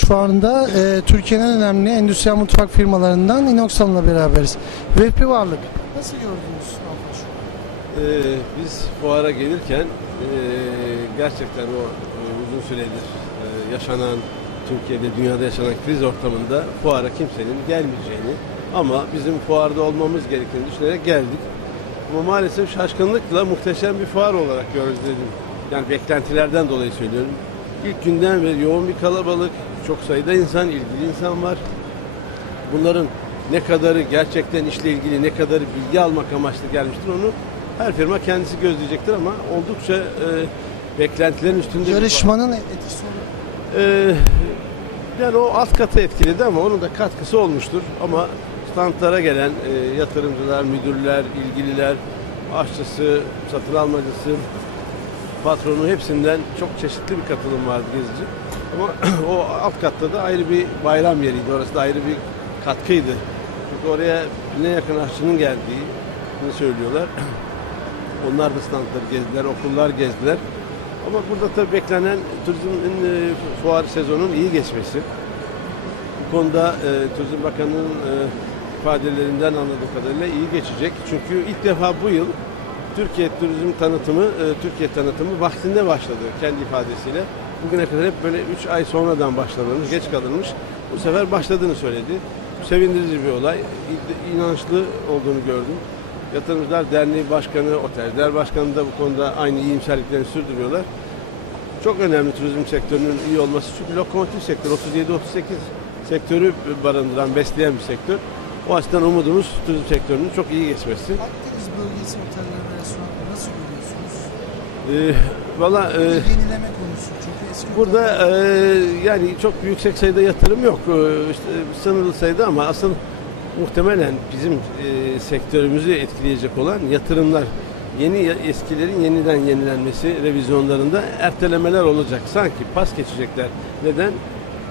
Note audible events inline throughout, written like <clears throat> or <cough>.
Fuarında e, Türkiye'nin en önemli endüstriyel mutfak firmalarından Inoxan'la beraberiz. Vehbi Varlık. Nasıl gördünüz? Ee, biz fuara gelirken ee, gerçekten o e, uzun süredir e, yaşanan Türkiye'de, dünyada yaşanan kriz ortamında fuara kimsenin gelmeyeceğini ama bizim fuarda olmamız gerektiğini düşünerek geldik. Ama maalesef şaşkınlıkla muhteşem bir fuar olarak gözledim. Yani beklentilerden dolayı söylüyorum. İlk günden beri yoğun bir kalabalık, çok sayıda insan, ilgili insan var. Bunların ne kadarı gerçekten işle ilgili, ne kadarı bilgi almak amaçlı gelmiştir onu her firma kendisi gözleyecektir ama oldukça e, beklentilerin üstünde. Yarışmanın etkisi. Ee, yani o alt katı etkiledi ama onun da katkısı olmuştur. Ama standlara gelen e, yatırımcılar, müdürler, ilgililer, aşçısı, satın almacısı, patronu hepsinden çok çeşitli bir katılım vardı gezici. Ama <clears throat> o alt katta da ayrı bir bayram yeriydi. Orası da ayrı bir katkıydı. Çünkü oraya bine yakın aşçının geldiği söylüyorlar. <clears throat> Onlar da standları gezdiler, okullar gezdiler. Ama burada tabii beklenen turizmin e, fuar sezonun iyi geçmesi. Bu konuda e, Turizm Bakanı'nın e, ifadelerinden anladığım kadarıyla iyi geçecek. Çünkü ilk defa bu yıl Türkiye turizm tanıtımı, e, Türkiye tanıtımı vaktinde başladı kendi ifadesiyle. Bugüne kadar hep böyle 3 ay sonradan başlanılmış, geç kalınmış. Bu sefer başladığını söyledi. Sevindirici bir olay. İnançlı olduğunu gördüm. Yatırımcılar Derneği Başkanı, Otelciler Başkanı da bu konuda aynı iyimserliklerini sürdürüyorlar. Çok önemli turizm sektörünün iyi olması çünkü lokomotif sektör 37-38 sektörü barındıran, besleyen bir sektör. O açıdan umudumuz turizm sektörünün çok iyi geçmesi. Akdeniz bölgesi otelleri ve restoranları nasıl görüyorsunuz? Ee, Valla e, Yenileme konusu çok eski burada e, yani çok yüksek sayıda yatırım yok. İşte sınırlı sayıda ama asıl muhtemelen bizim e, sektörümüzü etkileyecek olan yatırımlar. Yeni eskilerin yeniden yenilenmesi revizyonlarında ertelemeler olacak. Sanki pas geçecekler. Neden?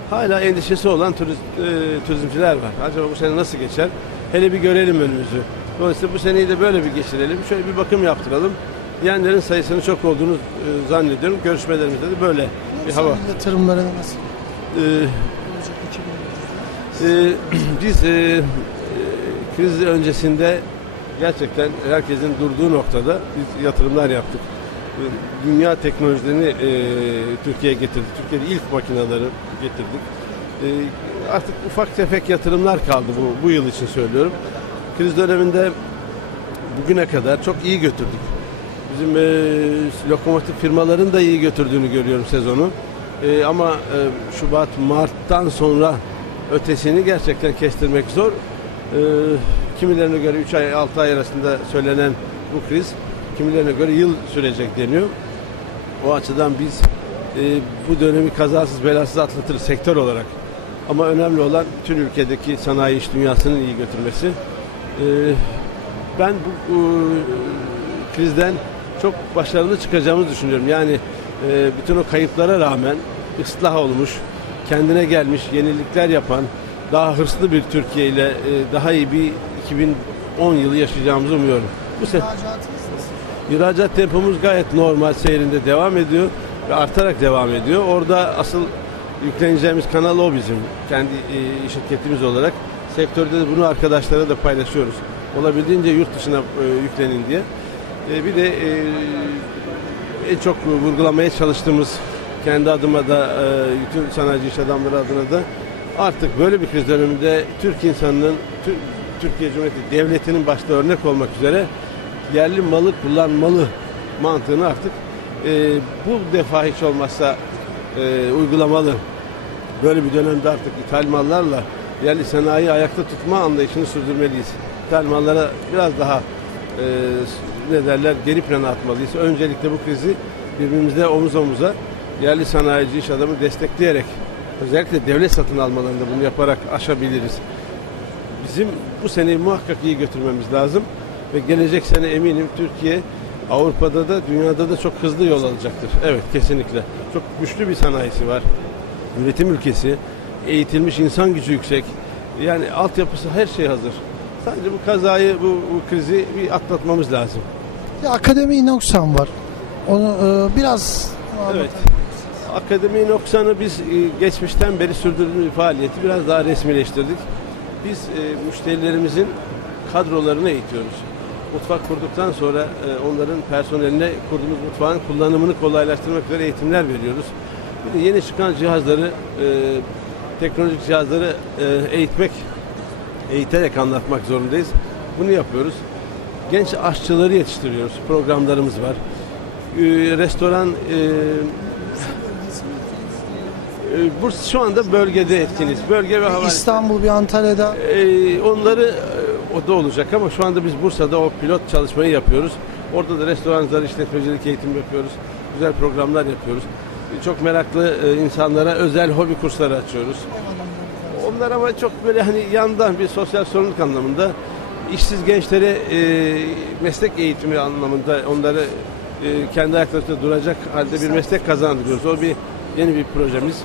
Hala endişesi olan turist, e, turizmciler var. Acaba bu sene nasıl geçer? Hele bir görelim önümüzü. Dolayısıyla bu seneyi de böyle bir geçirelim. Şöyle bir bakım yaptıralım. Diyenlerin sayısının çok olduğunu e, zannediyorum. Görüşmelerimizde de böyle bir hava. Yatırımlarını nasıl Ee, olacak 2030'da? Ee, <clears throat> biz e, e, kriz öncesinde gerçekten herkesin durduğu noktada biz yatırımlar yaptık. E, Dünya teknolojilerini e, Türkiye'ye getirdik. Türkiye'de ilk makineleri getirdik. E, artık ufak tefek yatırımlar kaldı bu, bu yıl için söylüyorum. Kriz döneminde bugüne kadar çok iyi götürdük. Bizim e, lokomotif firmaların da iyi götürdüğünü görüyorum sezonu. E, ama e, Şubat, Mart'tan sonra ötesini gerçekten kestirmek zor. E, kimilerine göre 3 ay, 6 ay arasında söylenen bu kriz, kimilerine göre yıl sürecek deniyor. O açıdan biz e, bu dönemi kazasız belasız atlatırız sektör olarak. Ama önemli olan bütün ülkedeki sanayi iş dünyasının iyi götürmesi. E, ben bu e, krizden çok başarılı çıkacağımızı düşünüyorum. Yani e, bütün o kayıplara rağmen ıslah olmuş, kendine gelmiş, yenilikler yapan, daha hırslı bir Türkiye ile e, daha iyi bir 2010 yılı yaşayacağımızı umuyorum. Bu se İhracatınız nasıl? İhracat tempomuz gayet normal seyrinde devam ediyor ve artarak devam ediyor. Orada asıl yükleneceğimiz kanal o bizim. Kendi şirketimiz olarak. Sektörde de bunu arkadaşlara da paylaşıyoruz. Olabildiğince yurt dışına e, yüklenin diye. E, bir de e, en çok vurgulamaya çalıştığımız kendi adıma da e, bütün sanayici iş adamları adına da artık böyle bir kriz döneminde Türk insanının Tür- Türkiye Cumhuriyeti Devleti'nin başta örnek olmak üzere yerli malı kullanmalı mantığını artık e, bu defa hiç olmazsa e, uygulamalı. Böyle bir dönemde artık ithal mallarla yerli sanayi ayakta tutma anlayışını sürdürmeliyiz. İthal mallara biraz daha e, ne derler geri plana atmalıyız. Öncelikle bu krizi birbirimizle omuz omuza yerli sanayici iş adamı destekleyerek özellikle devlet satın almalarında bunu yaparak aşabiliriz. Bizim bu seneyi muhakkak iyi götürmemiz lazım ve gelecek sene eminim Türkiye Avrupa'da da dünyada da çok hızlı yol alacaktır. Evet kesinlikle. Çok güçlü bir sanayisi var. Üretim ülkesi, eğitilmiş insan gücü yüksek. Yani altyapısı her şey hazır. Sadece bu kazayı, bu, bu krizi bir atlatmamız lazım. Ya Akademi Inoxan var. Onu e, biraz Evet. Akademi Noksan'ı biz e, geçmişten beri sürdürdüğümüz bir faaliyeti biraz daha resmileştirdik. Biz e, müşterilerimizin kadrolarını eğitiyoruz. Mutfak kurduktan sonra e, onların personeline kurduğumuz mutfağın kullanımını kolaylaştırmak üzere eğitimler veriyoruz. Bir de yeni çıkan cihazları, e, teknolojik cihazları e, eğitmek, eğiterek anlatmak zorundayız. Bunu yapıyoruz. Genç aşçıları yetiştiriyoruz. Programlarımız var. E, restoran e, e, Bursa şu anda bölgede etkiniz. Bölge ve hava. İstanbul bir Antalya'da Ee, onları e, o da olacak ama şu anda biz Bursa'da o pilot çalışmayı yapıyoruz. Orada da restorancılar, işletmecilik eğitimi yapıyoruz. Güzel programlar yapıyoruz. Çok meraklı e, insanlara özel hobi kursları açıyoruz. Onlar ama çok böyle hani yandan bir sosyal sorumluluk anlamında işsiz gençlere e, meslek eğitimi anlamında onları e, kendi ayaklarında duracak halde bir meslek kazandırıyoruz. O bir yeni bir projemiz.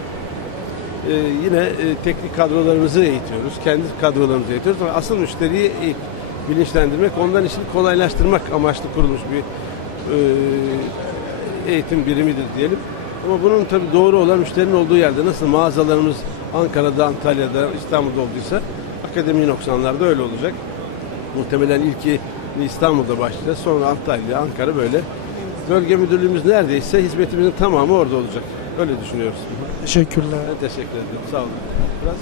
Ee, yine e, teknik kadrolarımızı eğitiyoruz. Kendi kadrolarımızı eğitiyoruz ama asıl müşteriyi eğit- bilinçlendirmek, ondan işini kolaylaştırmak amaçlı kurulmuş bir e, eğitim birimidir diyelim. Ama bunun tabii doğru olan müşterinin olduğu yerde nasıl mağazalarımız Ankara'da, Antalya'da, İstanbul'da olduysa Akademi Noksanlar'da öyle olacak. Muhtemelen ilki İstanbul'da başlayacağız. Sonra Antalya, Ankara böyle. Bölge müdürlüğümüz neredeyse hizmetimizin tamamı orada olacak. Öyle düşünüyoruz. teşekkürler. Ben teşekkür ederim. Sağ olun. Biraz